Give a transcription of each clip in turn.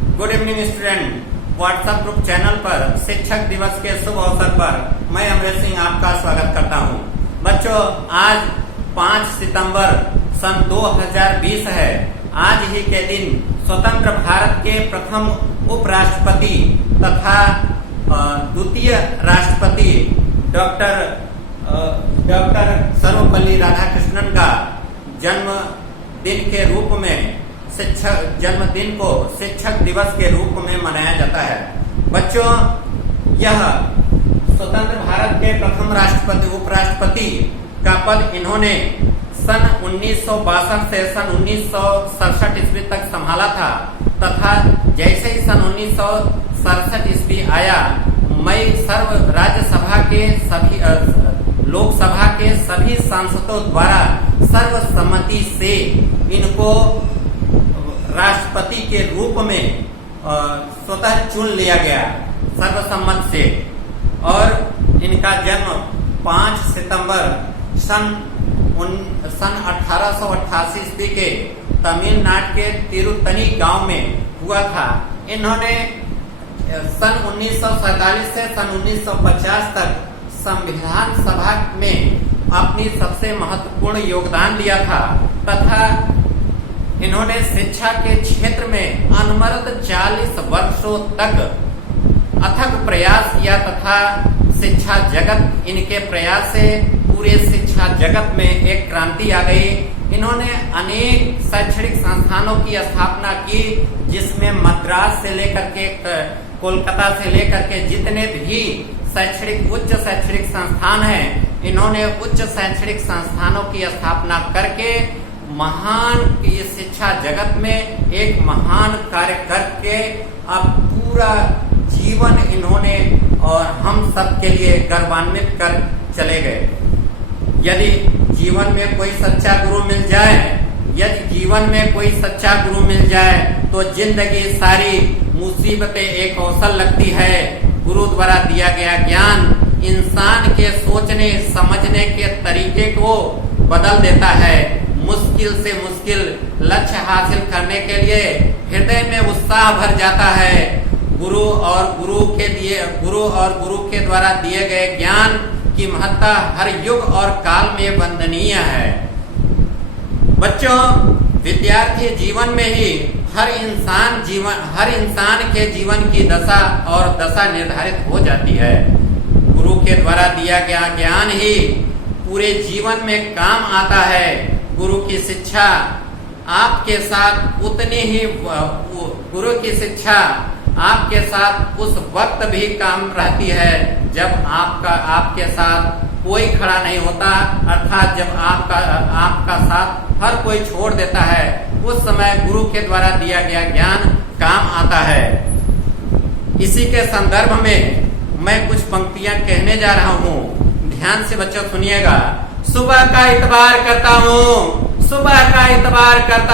Good evening student. WhatsApp group channel पर शिक्षक दिवस के शुभ अवसर पर मैं अमरेश सिंह आपका स्वागत करता हूं। बच्चों, आज 5 सितंबर सन 2020 है। आज ही के दिन स्वतंत्र भारत के प्रथम उपराष्ट्रपति तथा द्वितीय राष्ट्रपति डॉक्टर सर्वपल्ली राधाकृष्णन का जन्मदिन के रूप में जन्मदिन को शिक्षक दिवस के रूप में मनाया जाता है। बच्चों, यह स्वतंत्र भारत के प्रथम उपराष्ट्रपति का पद इन्होंने सन 1962 से सन 1967 ईस्वी तक संभाला था तथा जैसे ही सन 1967 ईस्वी आया, मैं लोकसभा के सभी सांसदों द्वारा सर्वसम्मति से इनको राष्ट्रपति के रूप में स्वतः चुन लिया गया सर्वसम्मत से। और इनका जन्म 5 सितंबर सन 1888 ईस्वी के तमिलनाडु के तिरुतनी गांव में हुआ था। इन्होंने सन 1947 से सन 1950 तक संविधान सभा में अपनी सबसे महत्वपूर्ण योगदान दिया था तथा इन्होंने शिक्षा के क्षेत्र में अनवरत 40 वर्षों तक अथक प्रयास किया तथा शिक्षा जगत, इनके प्रयास से पूरे शिक्षा जगत में एक क्रांति आ गई। इन्होंने अनेक शैक्षणिक संस्थानों की स्थापना की, जिसमें मद्रास से लेकर के कोलकाता से लेकर के जितने भी उच्च शैक्षणिक संस्थान हैं, इन्होंने उच्च शैक्षणिक संस्थानों की स्थापना करके महान शिक्षा जगत में एक महान कार्य करके अब पूरा जीवन इन्होंने और हम सब के लिए गौरवान्वित कर चले गए। यदि जीवन में कोई सच्चा गुरु मिल जाए तो जिंदगी सारी मुसीबतें एक अवसर लगती है। गुरु द्वारा दिया गया ज्ञान इंसान के सोचने समझने के तरीके को बदल देता है। मुश्किल से मुश्किल लक्ष्य हासिल करने के लिए हृदय में उत्साह भर जाता है। गुरु और गुरु के द्वारा दिए गए ज्ञान की महत्ता हर युग और काल में वंदनीय है। बच्चों, विद्यार्थी जीवन में ही हर इंसान के जीवन की दशा निर्धारित हो जाती है। गुरु के द्वारा दिया गया ज्ञान ही पूरे जीवन में काम आता है। गुरु की शिक्षा आपके साथ उस वक्त भी काम रहती है जब आपके साथ कोई खड़ा नहीं होता, अर्थात जब आपका साथ हर कोई छोड़ देता है, उस समय गुरु के द्वारा दिया गया ज्ञान काम आता है। इसी के संदर्भ में मैं कुछ पंक्तियां कहने जा रहा हूँ। ध्यान से बच्चों सुनिएगा। सुबह का इतबार करता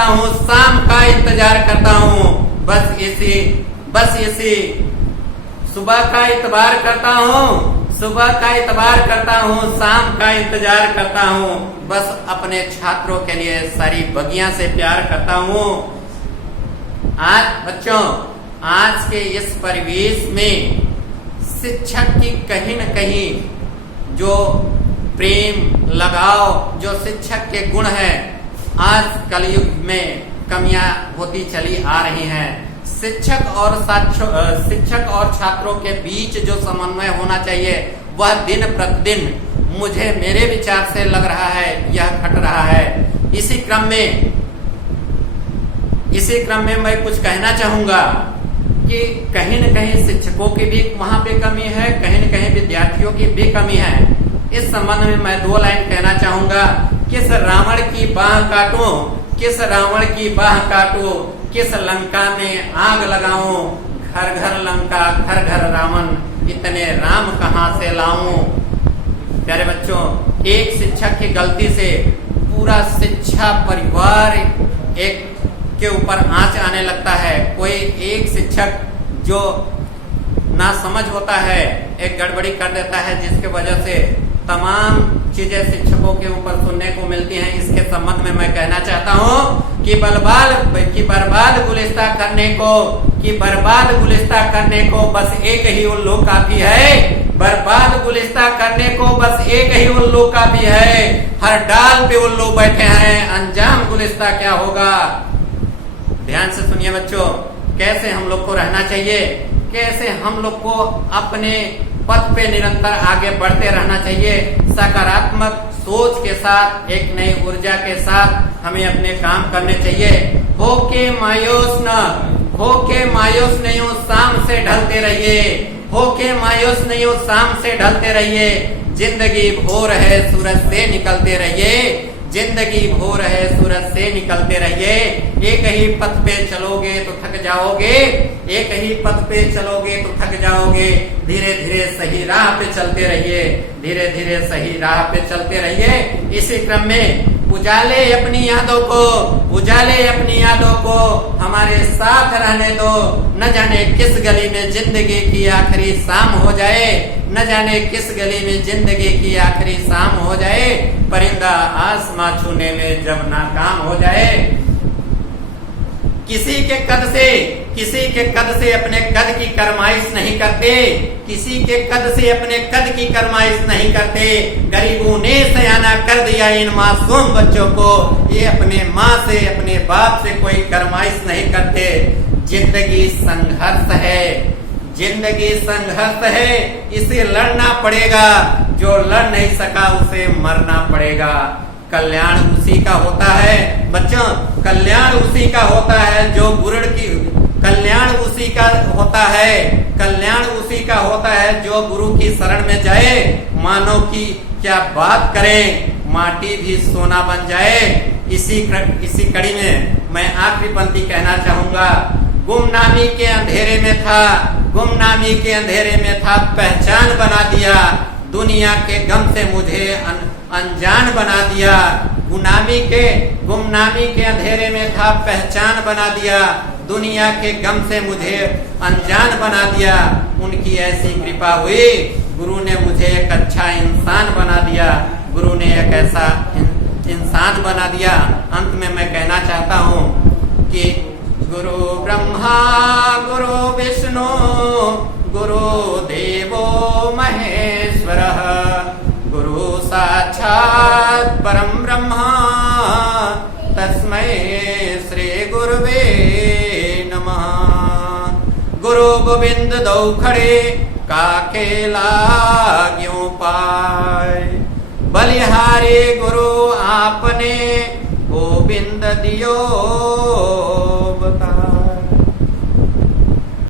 हूँ, शाम का इंतजार करता हूँ, बस इसी सुबह का इतबार करता हूँ, शाम का इंतजार करता हूँ, बस अपने छात्रों के लिए सारी बगियां से प्यार करता हूँ। आज के इस परिवेश में शिक्षक की कहीं न कहीं जो प्रेम लगाव, जो शिक्षक के गुण हैं, आज कलयुग में कमियां होती चली आ रही हैं। शिक्षक और छात्रों के बीच जो समन्वय होना चाहिए, वह दिन प्रतिदिन मेरे विचार से लग रहा है यह घट रहा है। इसी क्रम में मैं कुछ कहना चाहूंगा कि कहीं न कहीं शिक्षकों की भी वहां पे कमी है, कहीं न कहीं विद्यार्थियों की भी कमी है। इस संबंध में मैं 2 लाइन कहना चाहूंगा। किस रावण की काटूं, किस लंका में आग लगाऊं, घर घर लंका घर घर रावण, इतने राम कहां से लाऊं। प्यारे बच्चों, एक शिक्षक की गलती से पूरा शिक्षा परिवार एक के ऊपर आंच आने लगता है। कोई एक शिक्षक जो ना समझ होता है, एक गड़बड़ी कर देता है, जिसके वजह से तमाम चीजें शिक्षकों के ऊपर सुनने को मिलती हैं। इसके संबंध में मैं कहना चाहता हूँ कि बर्बाद गुलिस्ता करने को कि बर्बाद गुलिस्ता करने को बस एक ही उल्लू काफी है। बर्बाद गुलिस्ता करने को बस एक ही उल्लू काफी है। हर डाल पे उल्लू बैठे हैं, अंजाम गुलिस्ता क्या होगा। ध्यान से सुनिए बच्चों, कैसे हम लोग को रहना चाहिए, कैसे हम लोग को अपने पथ पे निरंतर आगे बढ़ते रहना चाहिए। सकारात्मक सोच के साथ, एक नई ऊर्जा के साथ हमें अपने काम करने चाहिए। होके मायूस नहीं हो, शाम से ढलते रहिए। होके मायूस नहीं हो, शाम से ढलते रहिए। जिंदगी भोर है, सूरज से निकलते रहिए। जिंदगी भोर है, सूरज से निकलते रहिए। एक ही पथ पे चलोगे तो थक जाओगे, एक ही पथ पे चलोगे तो थक जाओगे। धीरे धीरे सही राह पे चलते रहिए, धीरे धीरे सही राह पे चलते रहिए। इसी क्रम में उजाले अपनी यादों को, उजाले अपनी यादों को हमारे साथ रहने दो। न जाने किस गली में जिंदगी की आखिरी शाम हो जाए, न जाने किस गली में जिंदगी की आखिरी शाम हो जाए। परिंदा आसमां छूने में जब नाकाम हो जाए। किसी के कद से अपने कद की करमाइश नहीं करते, किसी के कद से अपने कद की करमाइश नहीं करते। गरीबों ने सयाना कर दिया इन मासूम बच्चों को, ये अपने माँ से, अपने बाप से कोई करमाइश नहीं करते। जिंदगी संघर्ष है, जिंदगी संघर्ष है, इसे लड़ना पड़ेगा। जो लड़ नहीं सका उसे मरना पड़ेगा। कल्याण उसी का होता है बच्चों, कल्याण उसी का होता है जो गुरुड़ की, कल्याण उसी का होता है, कल्याण उसी का होता है जो गुरु की शरण में जाए। मानो की क्या बात करें, माटी भी सोना बन जाए। इसी कड़ी में मैं आखिरी पंक्ति कहना चाहूंगा। गुमनामी के अंधेरे में था, गुमनामी के अंधेरे में था, पहचान बना दिया। दुनिया के गम से मुझे अनजान बना दिया। गुमनामी के अंधेरे में था, पहचान बना दिया। दुनिया के गम से मुझे अनजान बना दिया। उनकी ऐसी कृपा हुई, गुरु ने मुझे एक अच्छा इंसान बना दिया। गुरु ने एक ऐसा इंसान बना दिया। अंत में मैं कहना चाहता हूँ कि गुरु ब्रह्मा गुरु विष्णु गुरु देवो महेश्वरः, गुरु साक्षात् परम ब्रह्म तस्मै श्री गुरुवे नमः। गुरु गोविंद दो खड़े काके लाग्यों पाए, बलिहारी गुरु आपने गोविंद दियो बता।